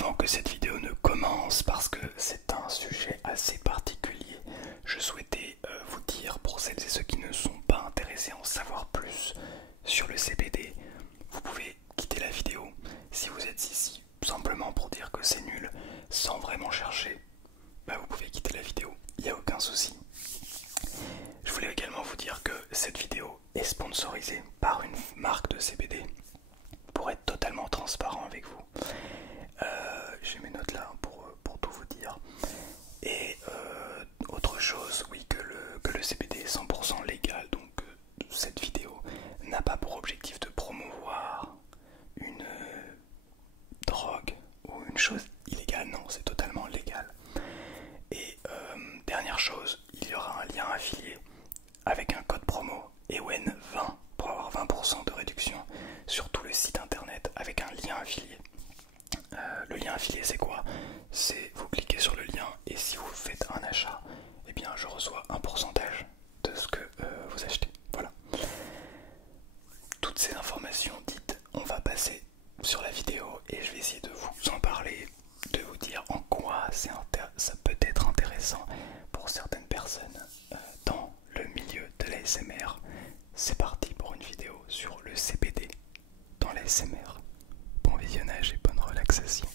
Avant que cette vidéo ne commence, parce que c'est un sujet assez particulier, je souhaitais vous dire, pour celles et ceux qui ne sont pas intéressés à en savoir plus sur le CBD, vous pouvez quitter la vidéo. Si vous êtes ici simplement pour dire que c'est nul, sans vraiment chercher, bah vous pouvez quitter la vidéo, il n'y a aucun souci. Je voulais également vous dire que cette vidéo est sponsorisée par une marque de CBD, pour être totalement transparent avec vous. J'ai mes notes là pour tout vous dire. Et autre chose, oui, que le CBD est 100% légal, donc cette vidéo n'a pas pour objectif de promouvoir une drogue ou une chose illégale, non, c'est totalement légal. Et dernière chose, il y aura un lien affilié avec un code promo EWEN20 pour avoir 20% de réduction sur tout le site internet avec un lien affilié. Le lien affilié c'est quoi? C'est vous cliquez sur le lien et si vous faites un achat, eh bien je reçois un pourcentage de ce que vous achetez. Voilà. Toutes ces informations dites, on va passer sur la vidéo et je vais essayer de vous en parler, de vous dire en quoi ça peut être intéressant pour certaines personnes dans le milieu de l'ASMR. C'est parti pour une vidéo sur le CBD dans l'ASMR. Bon visionnage et bonne relaxation.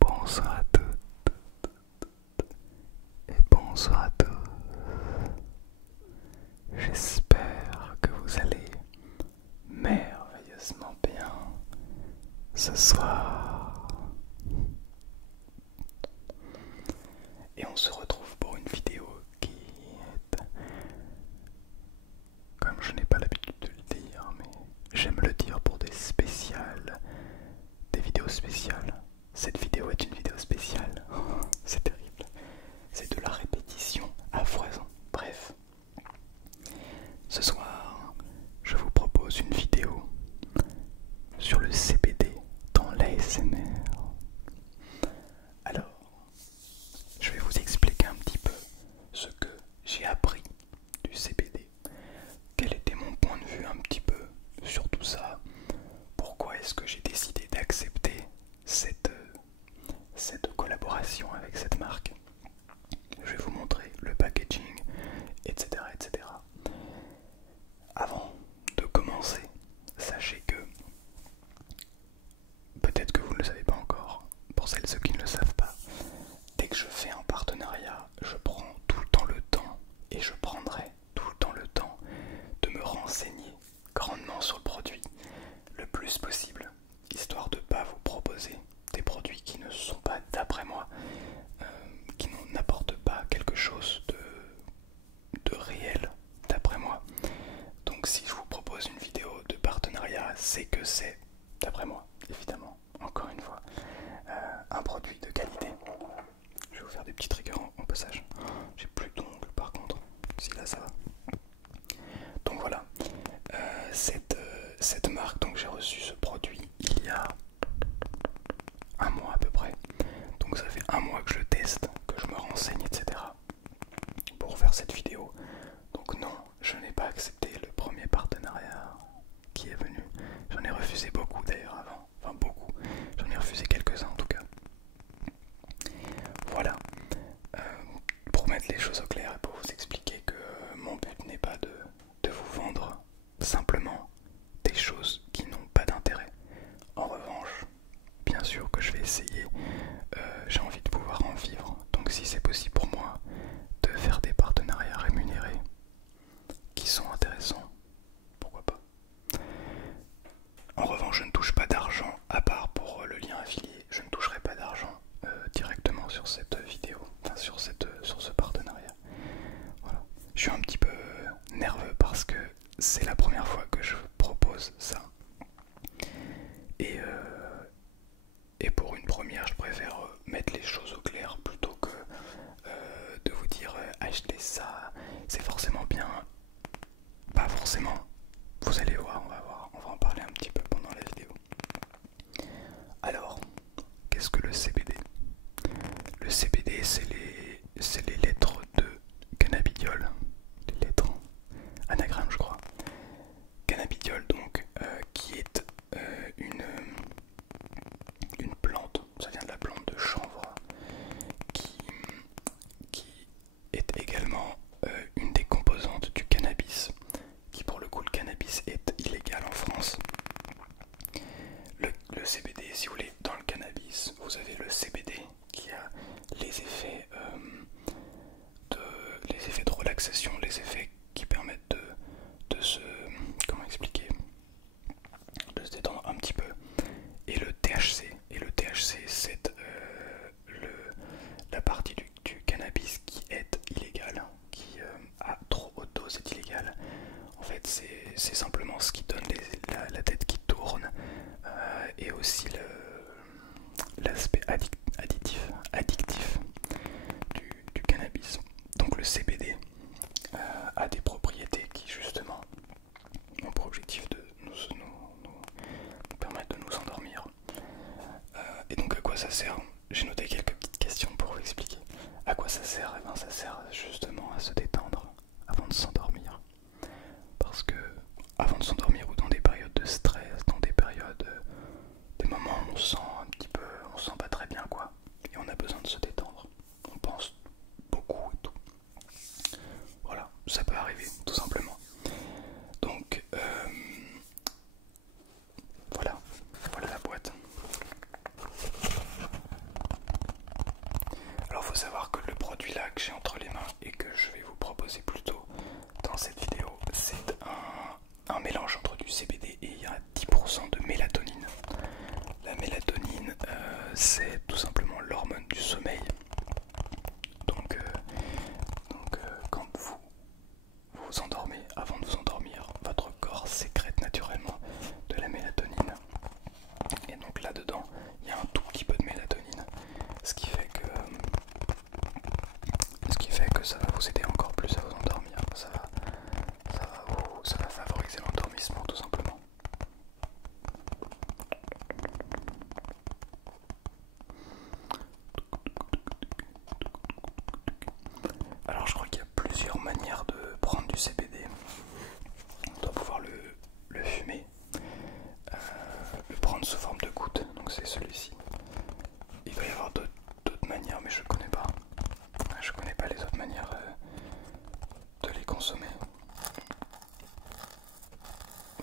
Bonsoir à toutes et bonsoir à tous. J'espère que vous allez merveilleusement bien ce soir. Et on se retrouve pour une vidéo qui est, comme je n'ai pas l'habitude de le dire, mais j'aime le dire pour des spéciales, des vidéos spéciales. Cette vidéo est une vidéo spéciale. C'est terrible. C'est de la répétition à foison. Bref. Ce soir, je vous propose une vidéo sur le CBD dans l'ASMR. Alors, je vais vous expliquer un petit peu ce que j'ai appris du CBD. Quel était mon point de vue un petit peu sur tout ça? Pourquoi est-ce que j'ai décidé d'accepter cette collaboration avec cette marque? Je vais vous montrer le packaging, etc. etc. Avant de commencer, sachez que, peut-être que vous ne le savez pas encore, pour celles et ceux qui ne le savent pas, dès que je fais un partenariat, je prends tout le temps le temps, et je prendrai tout le temps le temps de me renseigner grandement sur le produit, le plus possible, histoire de ne pas vous proposer des produits qui ne sont pas, d'après moi, qui n'apportent pas quelque chose de réel, d'après moi. Donc si je vous propose une vidéo de partenariat, c'est que c'est, d'après moi, évidemment, encore une fois, un produit de qualité. Je vais vous faire des petits triggers en passage. J'ai plus d'ongles par contre, si là ça va. Donc voilà, cette marque, donc j'ai reçu ce produit il y a un mois à peu près. Donc ça fait un mois que je le teste, que je me renseigne, etc. pour faire cette vidéo. Donc non, je n'ai pas accepté le premier partenariat qui est venu. J'en ai refusé beaucoup d'ailleurs avant. Enfin beaucoup. J'en ai refusé quelques-uns en tout cas. Voilà. Pour mettre les choses au clair et pour vous expliquer que mon but n'est pas de vous vendre simplement des choses qui n'ont pas d'intérêt. En revanche, bien sûr que je vais essayer, j'ai envie de pouvoir en vivre. Donc si c'est possible pour moi de faire des partenariats rémunérés qui sont intéressants, pourquoi pas. En revanche, je ne touche pas d'argent, à part pour le lien affilié. Je ne toucherai pas d'argent directement sur cette vidéo, enfin sur ce partenariat. Voilà. Je suis un petit peu nerveux parce que c'est la première fois que je propose ça. Et pour une première, je préfère mettre les choses au clair plutôt que de vous dire achetez ça, c'est forcément bien. Pas forcément. Vous allez voir, on va en parler un petit peu pendant la vidéo. Alors, qu'est-ce que le CBD? Le CBD, c'est les lettres de cannabidiol. Les lettres. c'est simplement ce qui donne la tête qui tourne et aussi l'aspect addictif du cannabis. Donc le CBD a des propriétés qui justement ont pour objectif de nous permettre de nous endormir. Et donc à quoi ça sert? J'ai noté quelques petites questions pour vous expliquer. À quoi ça sert? Eh bien ça sert justement à se détendre avant de s'endormir. Parce que avant de s'endormir ou dans des périodes de stress, dans des périodes, des moments où on se sent un petit peu, on se sent pas très bien quoi, et on a besoin de se détendre. On pense beaucoup et tout. Voilà, ça peut arriver tout simplement. Donc voilà, voilà la boîte. Alors il faut savoir que le produit là que j'ai entre les mains et que je vais vous proposer plutôt dans cette vidéo, c'est un mélange entre du CBD et il y a 10% de mélatonine. La mélatonine, c'est tout simplement l'hormone du sommeil. Donc quand vous vous endormez, avant de vous endormir, votre corps sécrète naturellement de la mélatonine. Et donc là-dedans, il y a un tout petit peu de mélatonine, ce qui fait que ça va vous aider encore plus à vous endormir. Ça va favoriser l'endormissement tout simplement. Alors je crois qu'il y a plusieurs manières de prendre du CBD. On doit pouvoir le fumer, le prendre sous forme de gouttes, donc c'est celui-ci. Il va y avoir d'autres manières mais je connais pas. Je connais pas les autres manières de les consommer.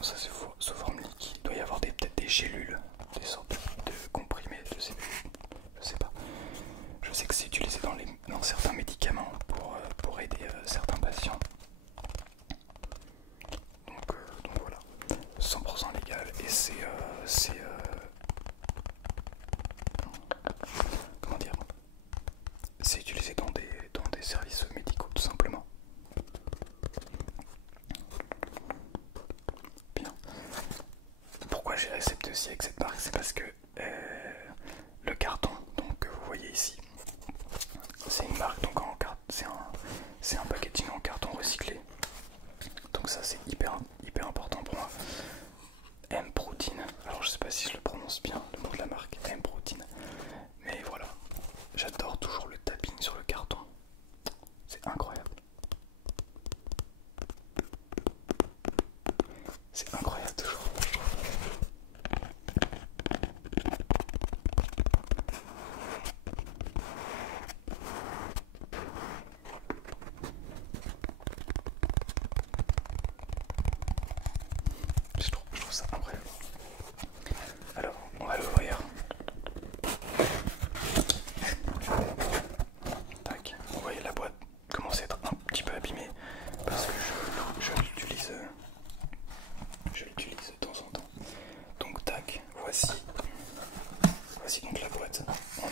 Ça c'est sous forme liquide. Il doit y avoir peut-être des gélules, des sortes de comprimés de CBD. Je sais pas. Je sais que c'est utilisé dans certains médicaments pour aider certains patients. Donc voilà. 100% légal et c'est comment dire, c'est utilisé dans des services médicaux tout simplement. Bien. Pourquoi j'ai accepté aussi avec cette marque? C'est parce que le carton donc, que vous voyez ici, c'est une marque donc c'est un packaging en carton recyclé. Donc ça c'est hyper important pour moi. M-Protein, alors je sais pas si je le prononce bien, le nom de la marque, M-Protein. Mais voilà, j'adore toujours le tapping sur le carton. C'est incroyable. C'est incroyable toujours, je trouve. Je trouve ça incroyable. Alors, on va l'ouvrir. Tac, vous voyez la boîte commence à être un petit peu abîmée parce que je l'utilise de temps en temps. Donc tac, voici donc la boîte. On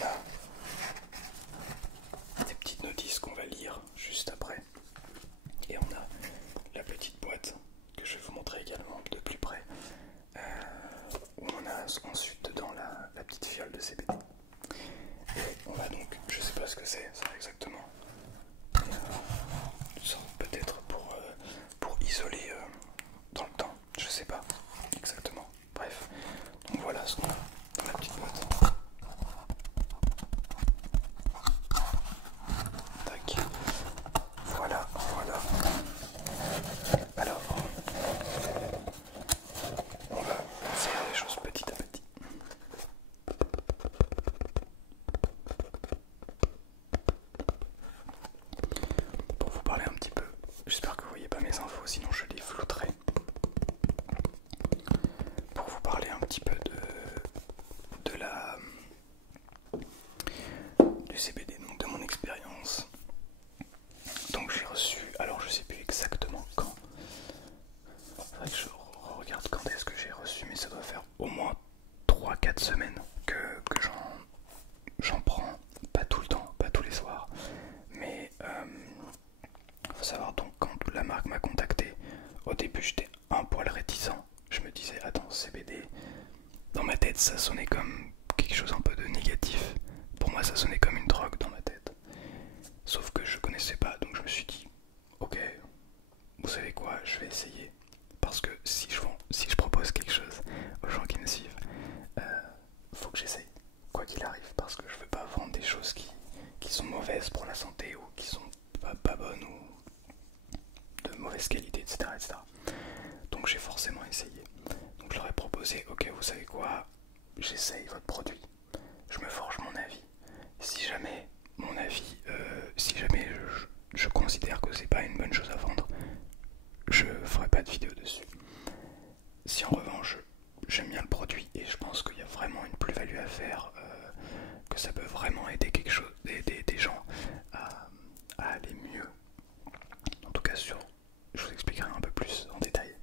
a des petites notices qu'on va lire juste après. Et on a la petite boîte que je vais vous montrer également de plus près. Où on a ensuite dedans la petite fiole de CBD. Et on va donc, je sais pas ce que c'est ça exactement. Peut-être pour isoler dans le temps, je sais pas exactement. Bref, donc voilà ce qu'on a dans la petite boîte. Tac. Voilà. Alors, on va faire les choses petit à petit. Pour vous parler un petit peu, j'espère que vous voyez pas mes infos, sinon je les flouterai. Pour vous parler un petit peu du CBD, donc de mon expérience. Donc j'ai reçu, alors je sais plus exactement quand. Faudrait que je regarde quand est-ce que j'ai reçu, mais ça doit faire au moins 3-4 semaines que j'en prends, pas tout le temps, pas tous les soirs, mais faut savoir donc quand la marque m'a contacté, au début j'étais un poil CBD, dans ma tête ça sonnait comme quelque chose un peu de négatif. Pour moi ça sonnait comme une drogue dans ma tête. Sauf que je connaissais pas, donc je me suis dit, ok, vous savez quoi, je vais essayer. Parce que si je propose quelque chose aux gens qui me suivent, faut que j'essaye, quoi qu'il arrive. Parce que je veux pas vendre des choses qui sont mauvaises pour la santé ou qui sont pas bonnes ou de mauvaise qualité, etc. etc. Donc j'ai forcément essayé. Donc je leur ai proposé, ok, vous savez quoi, j'essaye votre produit, je me forge mon avis. Si jamais mon avis, si jamais je considère que c'est pas une bonne chose à vendre, je ferai pas de vidéo dessus. Si en revanche j'aime bien le produit et je pense qu'il y a vraiment une plus-value à faire, que ça peut vraiment aider quelque chose, des gens à aller mieux. En tout cas je vous expliquerai un peu plus en détail,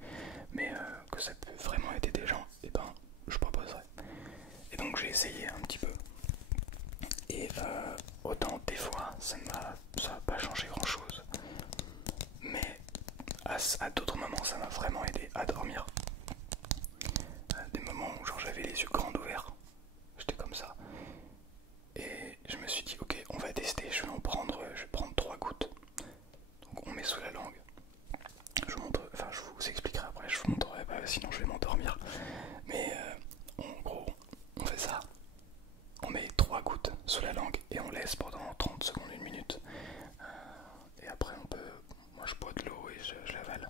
mais que ça peut vraiment aider des gens, et ben je proposerai. Et donc j'ai essayé un petit peu. Et autant des fois ça n'a pas changé grand chose, mais à d'autres moments ça m'a vraiment aidé à dormir. Des moments où genre j'avais les yeux grands ouverts, j'étais comme ça. Et je me suis dit ok, on va tester, je vais prendre 3 gouttes. Donc on met sous la langue. Je vous expliquerai après, je vous montrerai pas, sinon je vais m'endormir. Mais en gros, on fait ça. On met 3 gouttes sous la langue et on laisse pendant 30 secondes, 1 minute. Et après on peut, moi je bois de l'eau et je l'avale.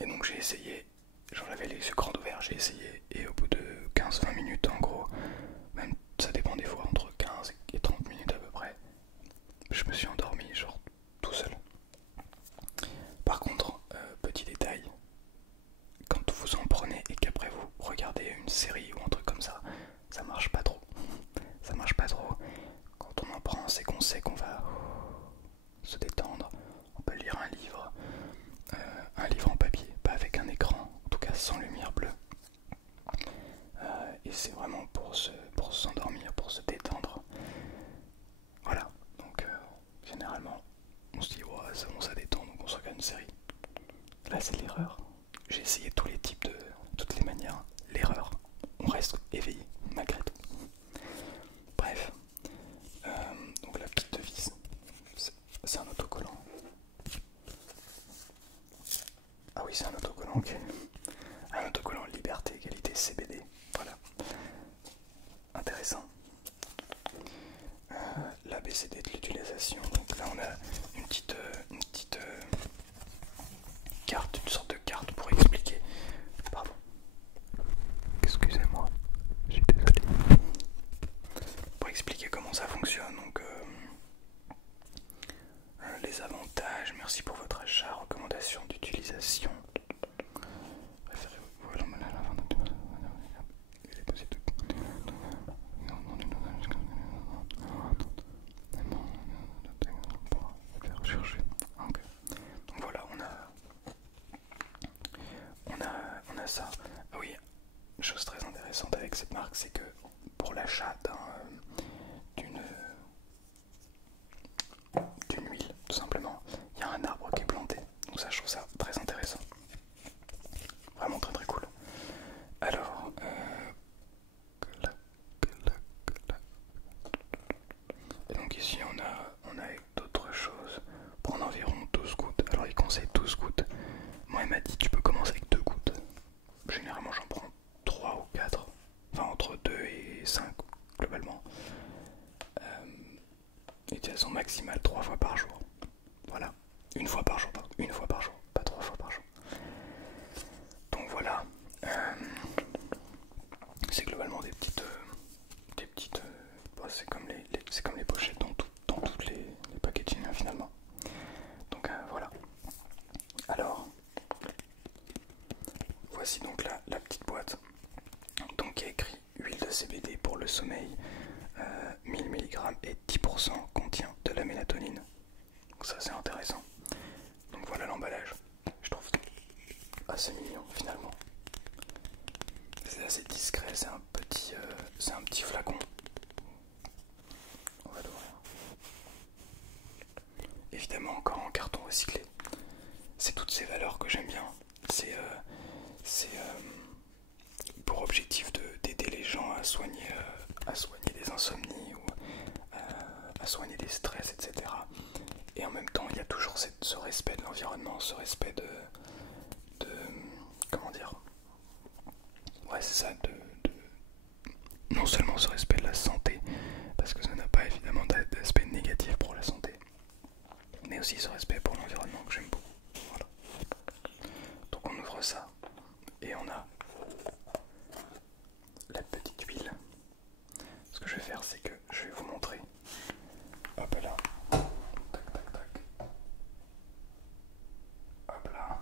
Et donc j'ai essayé, j'en avais les yeux grands ouverts, j'ai essayé. Et au bout de 15-20 minutes en gros, même ça dépend des fois, entre 15 et 30 minutes à peu près, je me suis endormi genre tout seul. Par contre, petit détail, quand vous en prenez et qu'après vous regardez une série ou un truc comme ça marche pas trop. Ça marche pas trop. Quand on en prend, c'est qu'on sait qu'on va se détendre. On peut lire un livre en papier, pas avec un écran, en tout cas sans lumière bleue. Et c'est vraiment pour s'endormir, pour se détendre. Voilà, donc généralement on se dit ouais, c'est bon, ça détend, donc on se regarde une série. Là c'est l'erreur. J'ai essayé tous les types de toutes les manières. L'erreur, on reste éveillé malgré tout. Bref, donc la petite devise, c'est un autocollant. Ah oui, c'est un autocollant, ok. Un autocollant liberté, égalité, CBD. Voilà. Intéressant. L'ABCD de l'utilisation. Donc là, on a une petite carte, une sorte de carte pour expliquer. Pardon. Excusez-moi, je suis désolé. Pour expliquer comment ça fonctionne. Donc, les avantages, merci pour votre achat, recommandations d'utilisation. Donc voilà, on a ça. Ah oui, chose très intéressante avec cette marque, c'est que pour l'achat d'une huile, tout simplement, il y a un arbre qui est planté. Donc ça, je trouve ça très intéressant. Vraiment très très cool. Alors, et donc ici on a d'autres choses. Prendre environ 12 gouttes. Alors il conseille 12 gouttes. Moi il m'a dit tu peux commencer avec 2 gouttes. Généralement j'en prends 3 ou 4. Enfin entre 2 et 5 globalement. Utilisation maximale 3 fois par jour. Voilà. Une fois par jour, pas 3 fois par jour. Donc voilà. C'est globalement des petites c'est comme les pochettes dans toutes les packaging finalement. Donc voilà. Alors voici donc la petite boîte. Donc il y a écrit huile de CBD pour le sommeil, 1000 mg et 10% contient de la mélatonine. Donc ça c'est intéressant. Donc voilà l'emballage. Je trouve assez mignon finalement. C'est assez discret, c'est un petit flacon. On va l'ouvrir. Évidemment encore en carton recyclé. C'est toutes ces valeurs que j'aime bien. C'est pour objectif d'aider les gens à soigner des insomnies ou à soigner des stress, etc. Et en même temps, il y a toujours ce respect de l'environnement, ce respect de comment dire, ouais c'est ça, non seulement ce respect de la santé, parce que ça n'a pas évidemment d'aspect négatif pour la santé, mais aussi ce respect pour l'environnement que j'aime beaucoup. Voilà. Donc on ouvre ça et on a la petite huile. Ce que je vais faire, c'est que je vais vous montrer. Hop là. Tac tac tac. Hop là.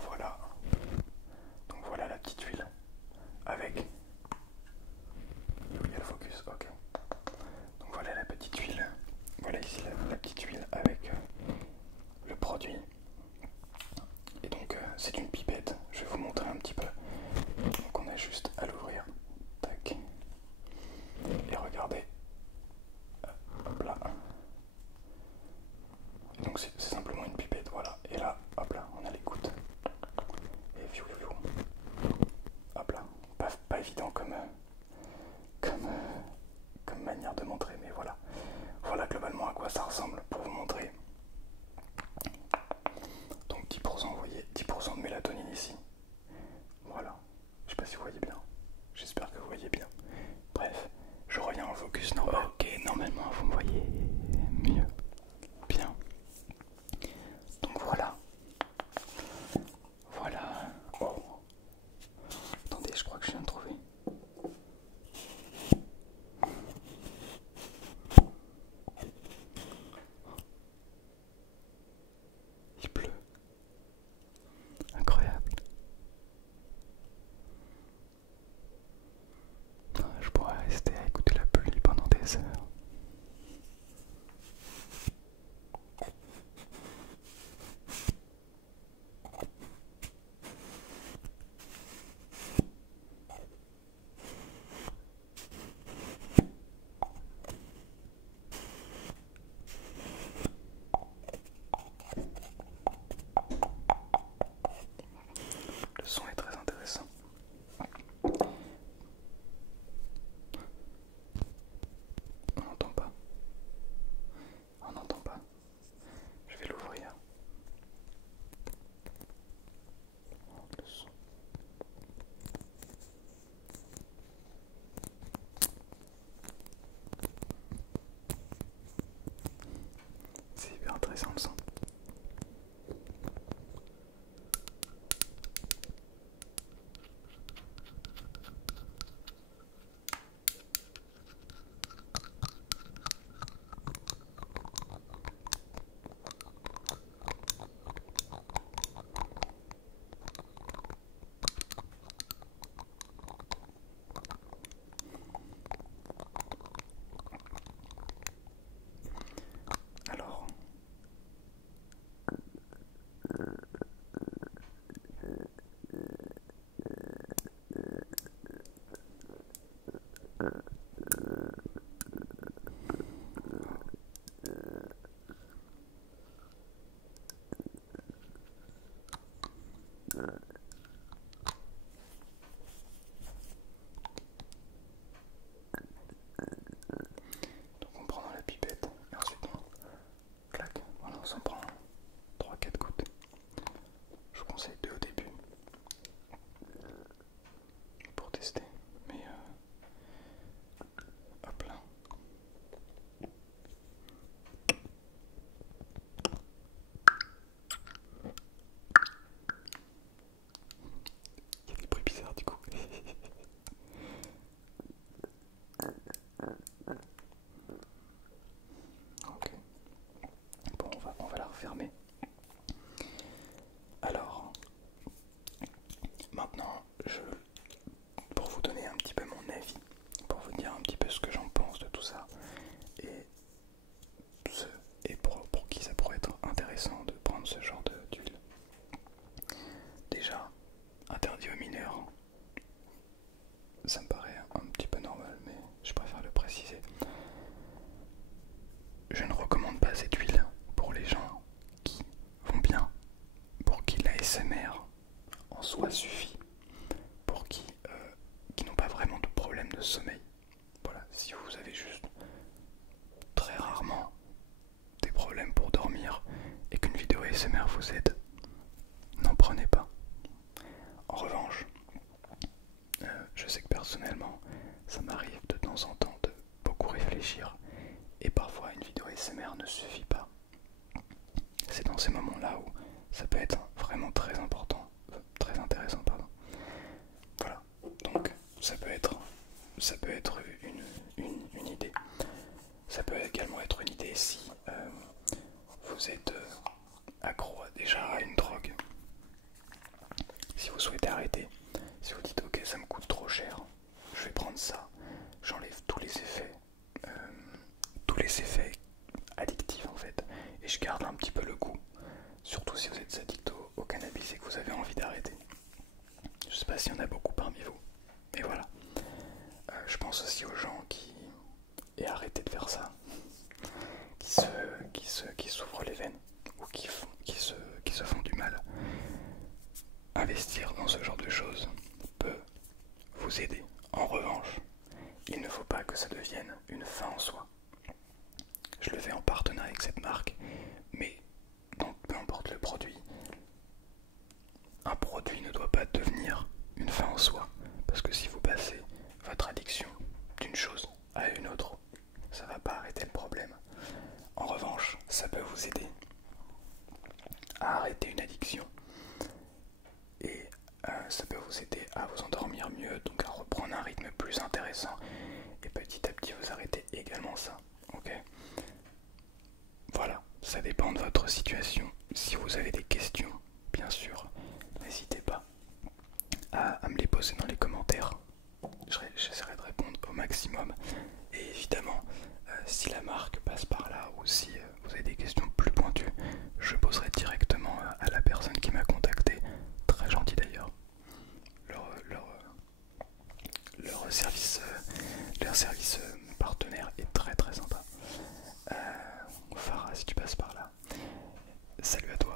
Voilà. Donc voilà la petite huile avec. Il y a le focus, ok. Donc voilà la petite huile. Voilà ici la petite huile avec le produit. Et donc c'est une pipette. Je vais vous montrer un petit peu. Donc on a juste à l'ouvrir. Tac. Et regardez. Hop là. Et donc c'est simplement une pipette, voilà. Et là, hop là, on a les gouttes. Et fiou fiou. Hop là. Pas évident comme manière de montrer, mais voilà. Voilà globalement à quoi ça ressemble pour vous montrer. Donc 10%, vous voyez, 10% de mélatonine ici. Voilà. Je sais pas si vous voyez bien. J'espère que vous voyez bien. Bref, je reviens en focus normal. Ok, normalement vous me voyez mieux. Bien. Donc voilà. Voilà. Oh. Attendez, je crois que je viens de trouver. Il pleut. Incroyable. Je pourrais rester à écouter la pluie pendant des heures. Le son est très intéressant. On n'entend pas. On n'entend pas. Je vais l'ouvrir. Le son. C'est hyper intéressant le son. Alors, donc on prend dans la pipette et ensuite on claque. Voilà, on s'en prend 3-4 gouttes. Je vous conseille 2 au début pour tester. Mais hop là. Il y a des bruits bizarres du coup. Ok. Bon, on va la refermer. Alors, maintenant, pour vous donner un petit peu mon avis, pour vous dire un petit peu ce que j'en pense de tout ça, et, pour qui ça pourrait être intéressant de prendre ce genre d'huile. Déjà, interdit aux mineurs, ça me paraît un petit peu normal, mais je préfère le préciser. Je ne recommande pas cette huile pour les gens qui soi suffit pour qui n'ont pas vraiment de problème de sommeil. Voilà, si vous avez juste très rarement des problèmes pour dormir et qu'une vidéo ASMR vous aide, n'en prenez pas. En revanche, je sais que personnellement, ça m'arrive de temps en temps de beaucoup réfléchir et parfois une vidéo ASMR ne suffit pas. C'est dans ces moments-là où ça peut être vraiment très important, très intéressant, pardon. Voilà, donc ça peut être une idée. Ça peut également être une idée si vous êtes accro déjà à une drogue. Si vous souhaitez arrêter, si vous dites ok ça me coûte trop cher, je vais prendre ça, j'enlève tous les effets addictifs en fait, et je garde un petit peu le goût, surtout si vous êtes addict au cannabis et que vous avez envie d'arrêter. Je sais pas s'il y en a beaucoup parmi vous, mais voilà. Je pense aussi aux gens qui aient arrêté de faire ça, qui s'ouvrent les veines ou qui se font du mal. Investir dans ce genre de choses peut vous aider. En revanche, il ne faut pas que ça devienne une fin en soi. Je le fais en partenariat avec cette marque, mais donc, peu importe le produit, un produit ne doit pas devenir une fin en soi. Parce que si vous passez votre addiction d'une chose à une autre, ça ne va pas arrêter le problème. En revanche, ça peut vous aider à arrêter une addiction et ça peut vous aider à vous endormir mieux, donc à reprendre un rythme plus intéressant et petit à petit vous arrêtez également ça. Ok ? Voilà, ça dépend de votre situation. Si vous avez des questions, bien sûr, n'hésitez pas à me les poser dans les commentaires. J'essaierai de répondre au maximum. Et évidemment, si la marque passe par là ou si vous avez des questions plus pointues, je poserai directement à la personne qui m'a contacté. Très gentil d'ailleurs. Leur service partenaire est très très sympa. Farah, si tu passes par là, salut à toi.